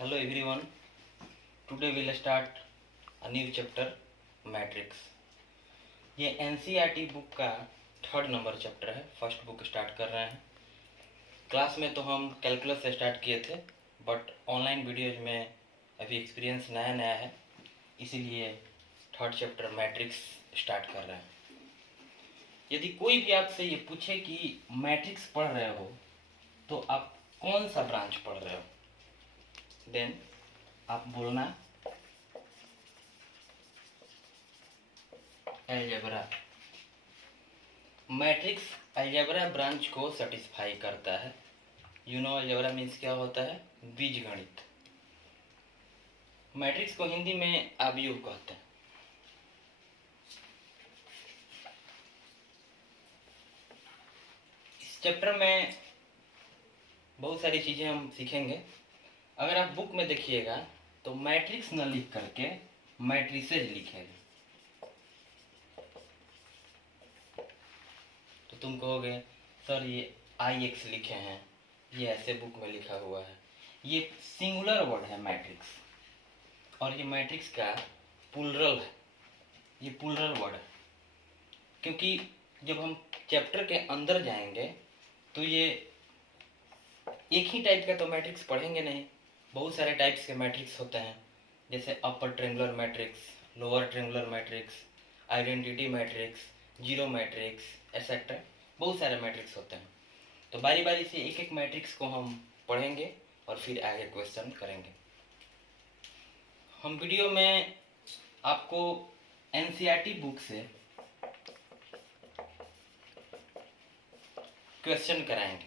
Hello everyone. Today we'll start a new chapter matrix. ये NCERT book का third number chapter है। First book start कर रहे हैं। क्लास में तो हम कैलकुलस से स्टार्ट किए थे, बट ऑनलाइन वीडियोज में अभी एक्सपीरियंस नया नया है, इसीलिए थर्ड चैप्टर मैट्रिक्स स्टार्ट कर रहे हैं। यदि कोई भी आपसे ये पूछे कि मैट्रिक्स पढ़ रहे हो तो आप कौन सा ब्रांच पढ़ रहे हो, देन आप बोलना अलजेब्रा। मैट्रिक्स अलजेब्रा ब्रांच को सेटिस्फाई करता है। यू नो अलजेब्रा मीन्स क्या होता है? बीजगणित। मैट्रिक्स को हिंदी में आव्यूह कहते हैं। इस चैप्टर में बहुत सारी चीजें हम सीखेंगे। अगर आप बुक में देखिएगा तो मैट्रिक्स न लिख करके मैट्रिसेज लिखेगा, तो तुम कहोगे सर ये IX लिखे हैं, ये ऐसे बुक में लिखा हुआ है। ये सिंगुलर वर्ड है मैट्रिक्स, और ये मैट्रिक्स का प्लूरल है। ये प्लूरल वर्ड है क्योंकि जब हम चैप्टर के अंदर जाएंगे तो ये एक ही टाइप का तो मैट्रिक्स पढ़ेंगे नहीं। बहुत सारे टाइप्स के मैट्रिक्स होते हैं, जैसे upper triangular matrix, lower triangular matrix, identity matrix, zero matrix, et cetera. बहुत सारे मैट्रिक्स होते हैं। तो बारी बारी से एक एक मैट्रिक्स को हम पढ़ेंगे और फिर आगे क्वेश्चन करेंगे। हम वीडियो में आपको एनसीईआरटी बुक से क्वेश्चन कराएंगे।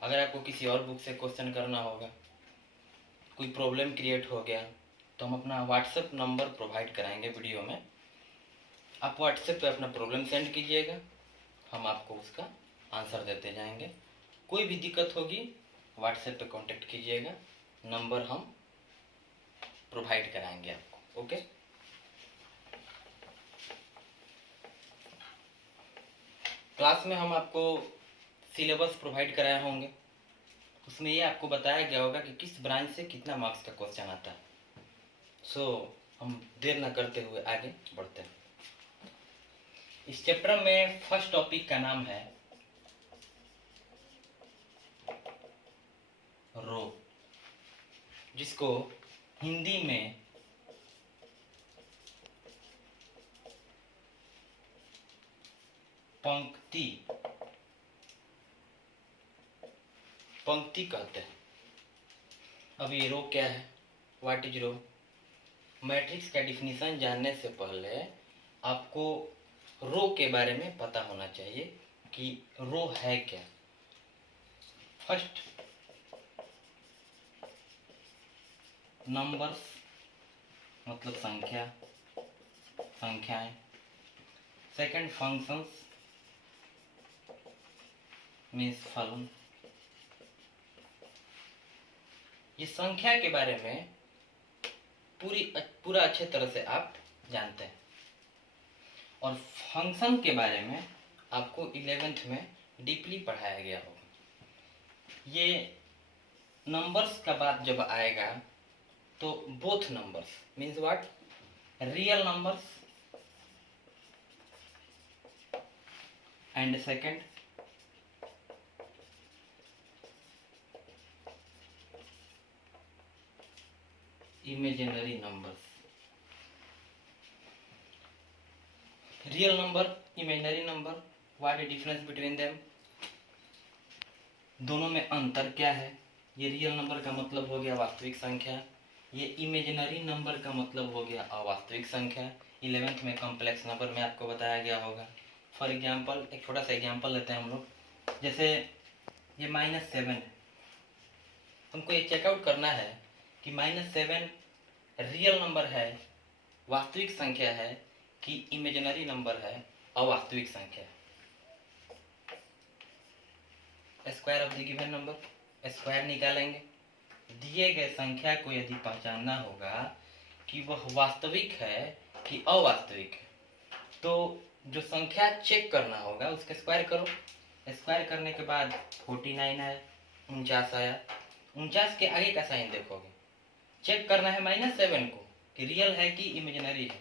अगर आपको किसी और बुक से क्वेश्चन करना होगा, कोई प्रॉब्लम क्रिएट हो गया, तो हम अपना व्हाट्सएप नंबर प्रोवाइड कराएंगे वीडियो में। आप व्हाट्सएप पे अपना प्रॉब्लम सेंड कीजिएगा, हम आपको उसका आंसर देते जाएंगे। कोई भी दिक्कत होगी व्हाट्सएप पे कांटेक्ट कीजिएगा, नंबर हम प्रोवाइड कराएंगे आपको। ओके। क्लास में हम आपको सिलेबस प्रोवाइड कराए होंगे, उसमें ये आपको बताया गया होगा कि किस ब्रांच से कितना मार्क्स का क्वेश्चन आता है। हम देर न करते हुए आगे बढ़ते हैं। इस चैप्टर में फर्स्ट टॉपिक का नाम है रो, जिसको हिंदी में पंक्ति कहते हैं। अब ये रो क्या है? What is row? मैट्रिक्स का डिफिनीशन जानने से पहले आपको रो के बारे में पता होना चाहिए कि रो है क्या। फर्स्ट, नंबर्स मतलब संख्याएं। सेकंड, फंक्शंस मीन्स फलन। ये संख्या के बारे में पूरा अच्छे तरह से आप जानते हैं, और फंक्शन के बारे में आपको 11th में डीपली पढ़ाया गया होगा। ये नंबर्स का बात जब आएगा तो both numbers means what? Real numbers and second imaginary numbers. Real number, imaginary number, what is difference between them? दोनों में अंतर क्या है? ये रियल नंबर का मतलब हो गया वास्तविक संख्या, ये इमेजिनरी नंबर का मतलब हो गया अवास्तविक संख्या। 11th में कॉम्प्लेक्स नंबर में आपको बताया गया होगा। फॉर एग्जाम्पल, एक छोटा सा एग्जाम्पल लेते हैं हम लोग। जैसे ये -7 है, हमको ये चेकआउट करना है कि -7 रियल नंबर है, वास्तविक संख्या है, कि इमेजिनरी नंबर है, अवास्तविक संख्या है। Square of the given number, square निकालेंगे। दिए गए संख्या को यदि पहचानना होगा कि वह वास्तविक है कि अवास्तविक है, तो जो संख्या चेक करना होगा उसके स्क्वायर करो। स्क्वायर करने के बाद 49 आया, 49 आया। 49 के आगे का साइन देखोगे, चेक करना है -7 को कि रियल है कि इमेजिनरी है,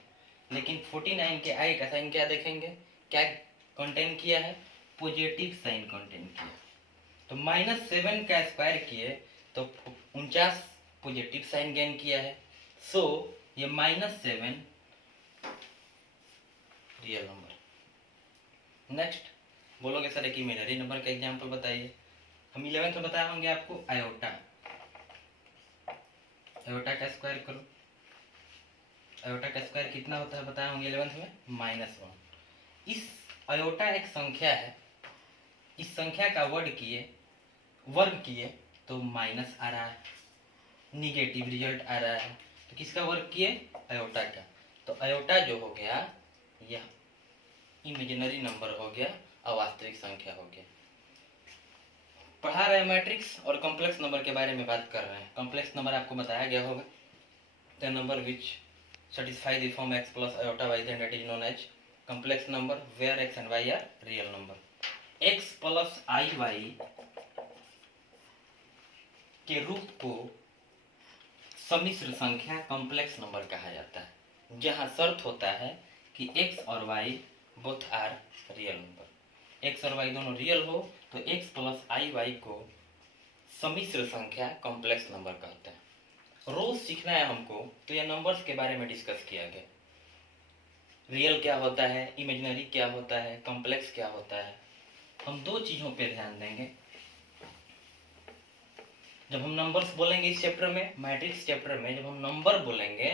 लेकिन 49 के आगे का साइन क्या देखेंगे, क्या कंटेन किया है, पॉजिटिव साइन कंटेन किया। तो -7 का स्क्वायर किए तो 49 पॉजिटिव साइन गेन किया है। सो ये -7 रियल नंबर। नेक्स्ट बोलोगे सर एक इमेजिनरी नंबर का एग्जांपल बताइए। हम 11th में बताए होंगे आपको आयोटा। आयोटा का स्क्वायर करो, आयोटा का स्क्वायर कितना होता है बताए होंगे 11th में, -1। इस आयोटा एक संख्या है, इस संख्या का वर्ग किए तो माइनस आ रहा है, निगेटिव रिजल्ट आ रहा है। तो किसका वर्ग किए, आयोटा का। तो आयोटा जो हो गया यह इमेजिनरी नंबर हो गया, अवास्तविक संख्या हो गया। पढ़ा रहे हैं मैट्रिक्स और कॉम्प्लेक्स नंबर के बारे में बात कर रहे हैं। कॉम्प्लेक्स नंबर आपको बताया गया होगा, the number which satisfy the form x plus iota y then that is known as complex number where x and y are real number। x plus iy के रूप को सम्मिश्र संख्या कॉम्प्लेक्स नंबर कहा जाता है, जहां शर्त होता है कि x और y both are real number. x और y दोनों रियल हो तो x प्लस iy को सम्मिश्र संख्या कॉम्प्लेक्स नंबर कहते हैं। रोज सीखना है हमको, तो ये नंबर्स के बारे में डिस्कस किया गया, रियल क्या होता है, इमेजिनरी क्या होता है, कॉम्प्लेक्स क्या होता है। हम दो चीजों पे ध्यान देंगे जब हम नंबर्स बोलेंगे इस चैप्टर में, मैट्रिक्स चैप्टर में जब हम नंबर बोलेंगे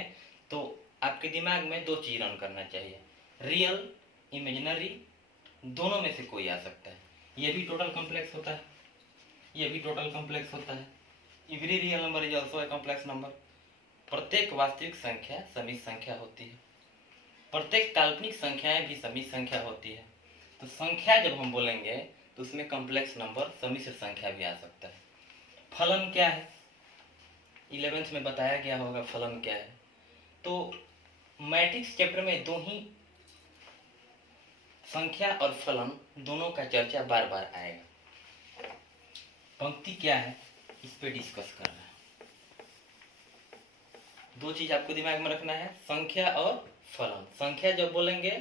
तो आपके दिमाग में दो चीज रन करना चाहिए, रियल इमेजिनरी दोनों में से कोई आ सकता है। ये भी टोटल कॉम्प्लेक्स होता है, ये भी टोटल कॉम्प्लेक्स होता है। Every real number is also a complex number. प्रत्येक वास्तविक संख्या समिश्र संख्या होती है, प्रत्येक काल्पनिक संख्याएं भी समिश्र संख्या होती है। तो संख्या जब हम बोलेंगे तो उसमें कॉम्प्लेक्स नंबर समिश्र संख्या भी आ सकता है। फलन क्या है, 11th में बताया गया होगा फलन क्या है। तो मैट्रिक्स चैप्टर में दो ही संख्या और फलन दोनों का चर्चा बार बार आएगा। पंक्ति क्या है इस पे डिस्कस कर रहे हैं। दो चीज आपको दिमाग में रखना है, संख्या और फलन। संख्या जब बोलेंगे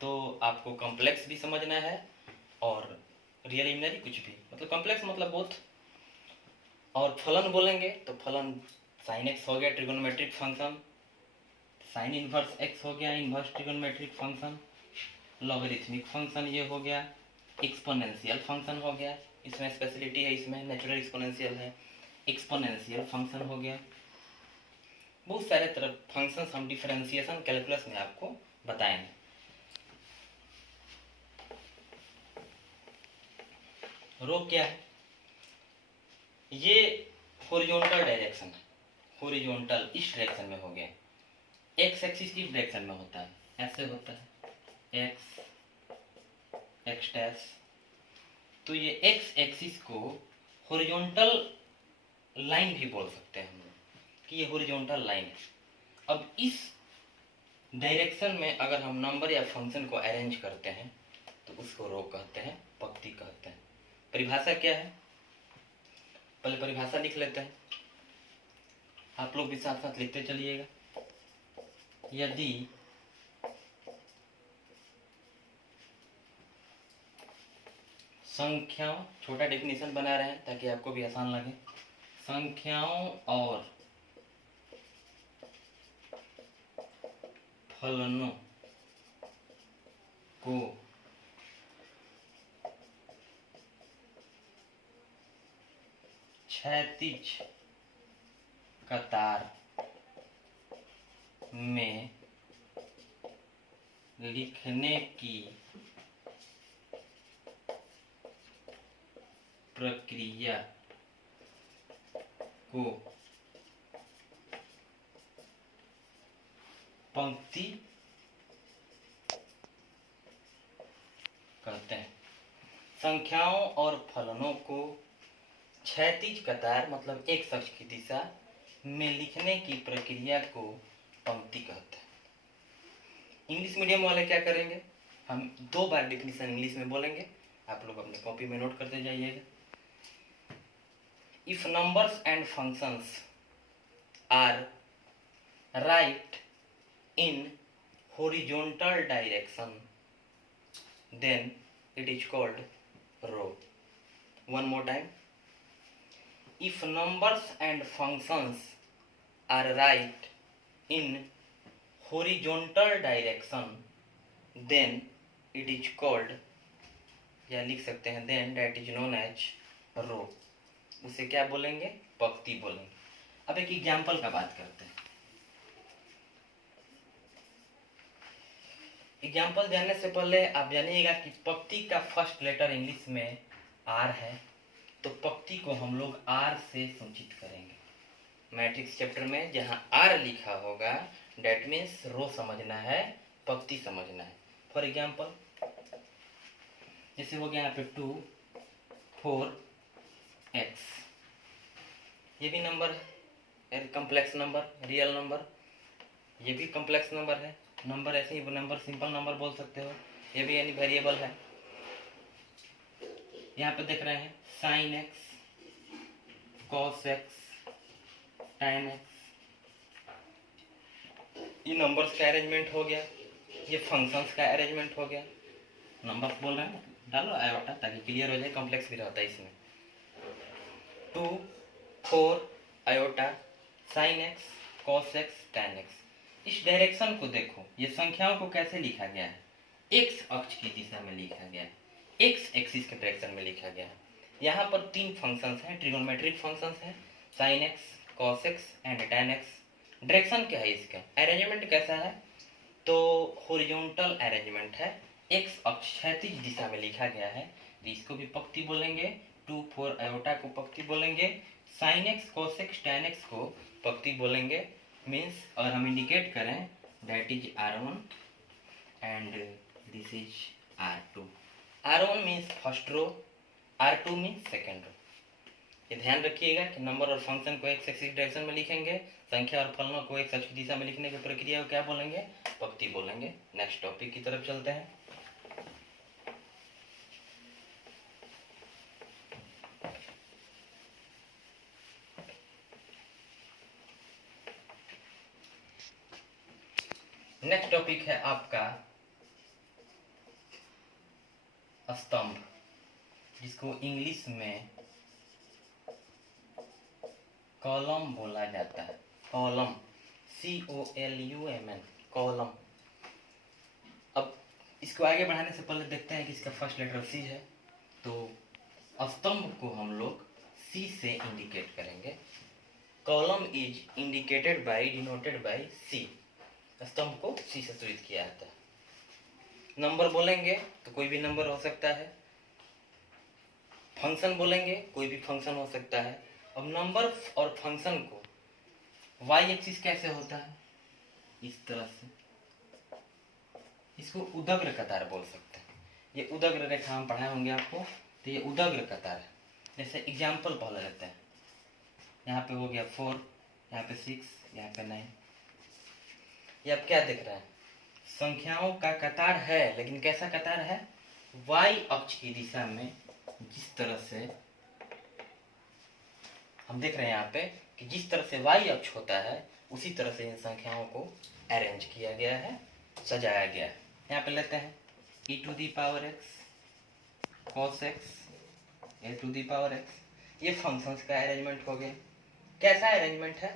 तो आपको कॉम्प्लेक्स भी समझना है और रियल इमेजिनरी कुछ भी, मतलब कॉम्प्लेक्स मतलब बोथ। और फलन बोलेंगे तो फलन साइन एक्स हो गया trigonometric function, sine inverse x हो गया inverse trigonometric function, logarithmic function ये हो गया, एक्सपोनेंशियल फंक्शन हो गया, इसमें स्पेशलिटी है, इसमें नेचुरल एक्सपोनेंशियल है, एक्सपोनेंशियल फंक्शन हो गया। बहुत सारे तरह फंक्शंस हम डिफरेंशिएशन कैलकुलस में आपको बताएंगे। रो क्या है, ये हॉरिजॉन्टल डायरेक्शन है, हॉरिजॉन्टल इस डायरेक्शन में हो गया, एक्स एक्सिस की डायरेक्शन में होता है, ऐसे होता है एक्स एक्स डैश। तो ये एक्स एक्सिस को हॉरिजॉन्टल लाइन भी बोल सकते हैं हम लोग कि ये हॉरिजॉन्टल लाइन है। अब इस डायरेक्शन में अगर हम नंबर या फंक्शन को अरेंज करते हैं तो उसको रो कहते हैं, पंक्ति कहते हैं। परिभाषा क्या है, पहले परिभाषा लिख लेते हैं, आप लोग भी साथ साथ लिखते चलिएगा। यदि संख्याओं, छोटा डेफिनेशन बना रहे हैं ताकि आपको भी आसान लगे, संख्याओं और फलनों को क्षैतिज कतार में लिखने की प्रक्रिया को पंक्ति कहते हैं। संख्याओं और फलनों को क्षैतिज कतार मतलब एक अक्ष की दिशा में लिखने की प्रक्रिया को पंक्ति कहते हैं। इंग्लिश मीडियम वाले क्या करेंगे, हम 2 बार डेफिनेशन इंग्लिश में बोलेंगे, आप लोग अपनी कॉपी में नोट करते जाइएगा। If numbers and functions are write in horizontal direction, then it is called row. One more time. If numbers and functions are right in horizontal direction, then it is called, या लिख सकते हैं then that is known as row. उसे क्या बोलेंगे? पंक्ति बोलेंगे. अब एक एग्जाम्पल का बात करते हैं. एग्जाम्पल जानने से पहले आप जानिएगा कि पंक्ति का फर्स्ट लेटर इंग्लिश में आर है, तो पंक्ति को हम लोग आर से सूचित करेंगे. मैट्रिक्स चैप्टर में जहां आर लिखा होगा डेट मीन्स रो समझना है, पंक्ति समझना है. फॉर एग्जाम्पल जैसे हो गया यहाँ पे 2 4 x, ये भी नंबर है, कॉम्प्लेक्स नंबर, रियल नंबर, ये भी कॉम्प्लेक्स नंबर है. नंबर ऐसे ही नंबर सिंपल नंबर बोल सकते हो, ये भी यानी वेरिएबल है. यहाँ पे देख रहे हैं sin x, cos x, tan x, ये नंबर्स का अरेंजमेंट हो गया. ये फंक्शंस का अरेंजमेंट हो गया. नंबर्स बोल रहे हैं, डालो आयोटा ताकि क्लियर हो जाए. कॉम्प्लेक्स भी रहता है इसमें. 2 4 iota sin x, cos x, tan x. इस डायरेक्शन को देखो, ये संख्याओं को कैसे लिखा गया है? एक्स अक्ष की दिशा में लिखा गया है, एक्स एक्सिस के डायरेक्शन में लिखा गया है. यहाँ पर 3 फंक्शंस हैं, ट्रिगोनोमेट्रिक फंक्शंस हैं, sin x, cos x and tan x. Direction क्या है इसका? अरेंजमेंट कैसा है? तो हॉरिजॉन्टल अरेंजमेंट है, एक्स अक्ष क्षैतिज दिशा में लिखा गया है, तो इसको भी पंक्ति बोलेंगे. 2 4 आयोटा को पंक्ति बोलेंगे, sin x, cos x, tan x को पंक्ति बोलेंगे. मीन्स अगर हम इंडिकेट करें that is R1 and this is R2. R1 means first row, R2 means second row. ये ध्यान रखिएगा कि नंबर और फंक्शन को एक एक्सिस डायरेक्शन में लिखेंगे, संख्या और फलनों को एक अक्ष दिशा में लिखने की प्रक्रिया को क्या बोलेंगे? पंक्ति बोलेंगे. नेक्स्ट टॉपिक की तरफ चलते हैं. नेक्स्ट टॉपिक है आपका स्तंभ, जिसको इंग्लिश में कॉलम बोला जाता है. Column, COLUMN, column. अब इसको आगे बढ़ाने से पहले देखते हैं कि इसका फर्स्ट लेटर C है, तो स्तंभ को हम लोग C से इंडिकेट करेंगे. Column is indicated by, denoted by C. स्तंभ को C से सूचित किया जाता है. नंबर बोलेंगे तो कोई भी नंबर हो सकता है. फंक्शन बोलेंगे कोई भी फंक्शन हो सकता है. अब नंबर और फंक्शन को वाई एक्सिस कैसे होता है? इस तरह से. इसको उदग्र कतार बोल सकते हैं. ये उदग्र रेखा हम पढ़ाए होंगे आपको, तो ये उदग्र कतार है. जैसे एग्जाम्पल पहले लेते हैं. यहाँ पे हो गया 4, यहाँ पे 6, यहाँ पे 9. ये आप क्या देख रहे हैं? संख्याओं का कतार है, लेकिन कैसा कतार है? वाई अक्ष की दिशा में. जिस तरह से हम देख रहे हैं यहाँ पे कि जिस तरह से वाई अक्ष होता है, उसी तरह से इन संख्याओं को अरेंज किया गया है, सजाया गया है. यहाँ पे लेते हैं e⁻x, cos x, a⁻x. ये फंक्शंस का अरेंजमेंट हो गया. कैसा अरेंजमेंट है?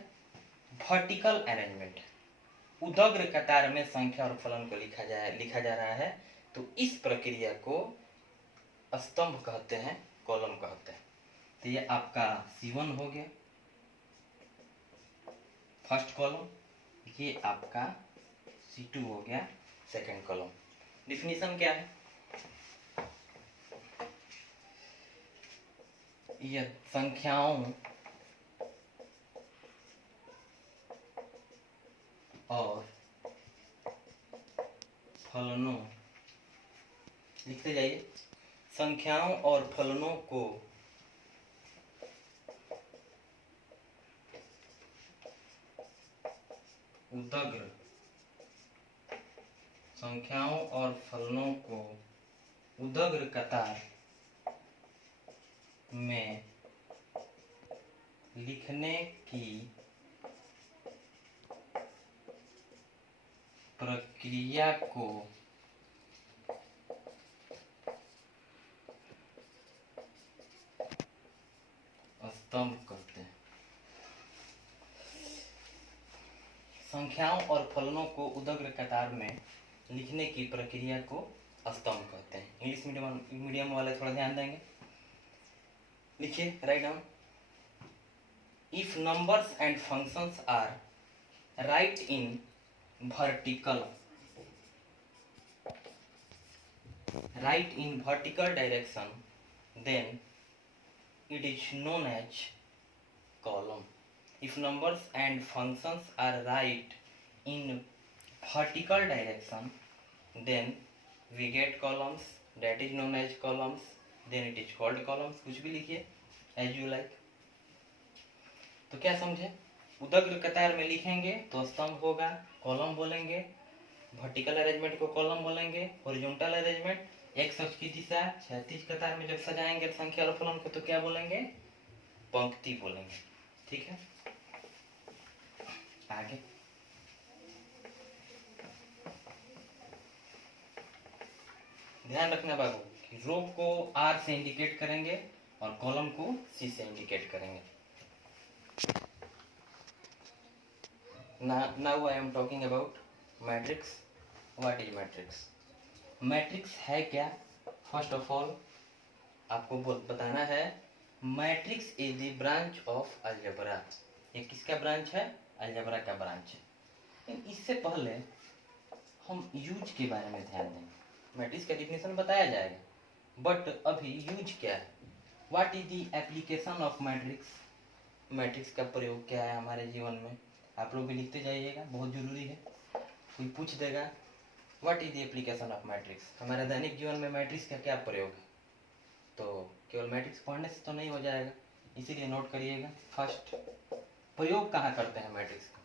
वर्टिकल अरेंजमेंट है. उदग्र कतार में संख्या और फलन को लिखा जा रहा है, तो इस प्रक्रिया को स्तंभ कहते हैं, कॉलम कहते हैं. तो ये आपका C1 हो गया, फर्स्ट कॉलम. ये आपका C2 हो गया, सेकंड कॉलम. डिफिनीशन क्या है? यह संख्याओं और फलनों, लिखते जाइए, संख्याओं और फलनों को उदग्र, संख्याओं और फलनों को उदग्र कतार में लिखने की प्रक्रिया को स्तंभ कहते हैं। संख्याओं और फलनों को उदग्र कतार में लिखने की प्रक्रिया को स्तंभ कहते हैं। इंग्लिश मीडियम वाले थोड़ा ध्यान देंगे। लिखिए, write down. If numbers and functions are write in vertical direction, then it is known as column. If numbers and functions are right in vertical direction, then we get columns, that is known as columns, then it is called columns। कुछ भी लिखिए as you like। तो क्या समझे? उदग्र कतार में लिखेंगे तो स्तंभ होगा, कॉलम बोलेंगे। वर्टिकल अरेंजमेंट को कॉलम बोलेंगे। हॉरिजॉन्टल अरेंजमेंट एक अक्ष की दिशा क्षैतिज कतार में जब सजाएंगे संख्या और फलन को तो क्या बोलेंगे? पंक्ति बोलेंगे। ठीक है, आगे ध्यान रखना बाबू कि रो को आर से इंडिकेट करेंगे और कॉलम को सी से इंडिकेट करेंगे। Now I am talking about matrix. What is matrix? Matrix है क्या? फर्स्ट ऑफ ऑल आपको बताना है, matrix is the branch of algebra. ये किसका ब्रांच है? अलजेब्रा का ब्रांच है। इससे पहले हम यूज के बारे में ध्यान देंगे। मैट्रिक्स का डिफिनेशन बताया जाएगा, बट अभी यूज क्या है? What is the application of matrix? Matrix का प्रयोग क्या है हमारे जीवन में? आप लोग भी लिखते जाइएगा, बहुत जरूरी है। कोई पूछ देगा what is the application of matrix, हमारे दैनिक जीवन में मैट्रिक्स का क्या प्रयोग है? तो केवल मैट्रिक्स पढ़ने से तो नहीं हो जाएगा, इसीलिए नोट करिएगा। फर्स्ट, प्रयोग कहाँ करते हैं मैट्रिक्स का?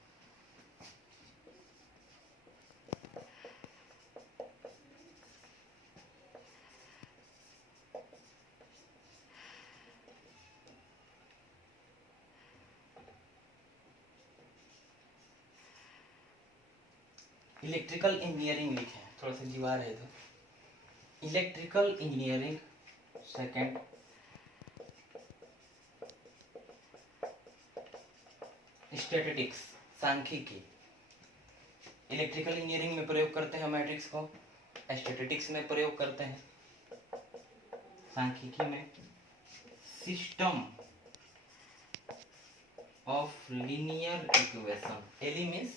इलेक्ट्रिकल इंजीनियरिंग लिखे हैं, थोड़ा सा दीवार है इधर। Electrical engineering. सेकेंड, स्टैटिस्टिक्स, सांख्यिकी। इलेक्ट्रिकल इंजीनियरिंग में प्रयोग करते हैं मैट्रिक्स को, स्टैटिस्टिक्स में प्रयोग करते हैं, सांख्यिकी में सिस्टम ऑफ लीनियर इक्वेशन। एली means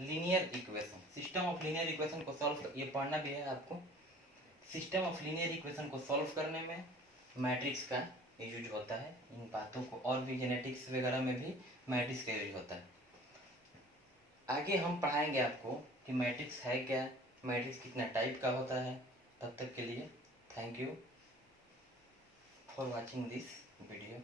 linear equation. System of linear equation को सॉल्व, ये पढ़ना भी है आपको। सिस्टम ऑफ लीनियर इक्वेशन को सॉल्व करने में मैट्रिक्स का यूज होता है। इन बातों को और भी जेनेटिक्स वगैरह में भी मैट्रिक्स का यूज होता है। आगे हम पढ़ाएंगे आपको कि मैट्रिक्स है क्या, मैट्रिक्स कितना टाइप का होता है। तब तक के लिए thank you for watching this video.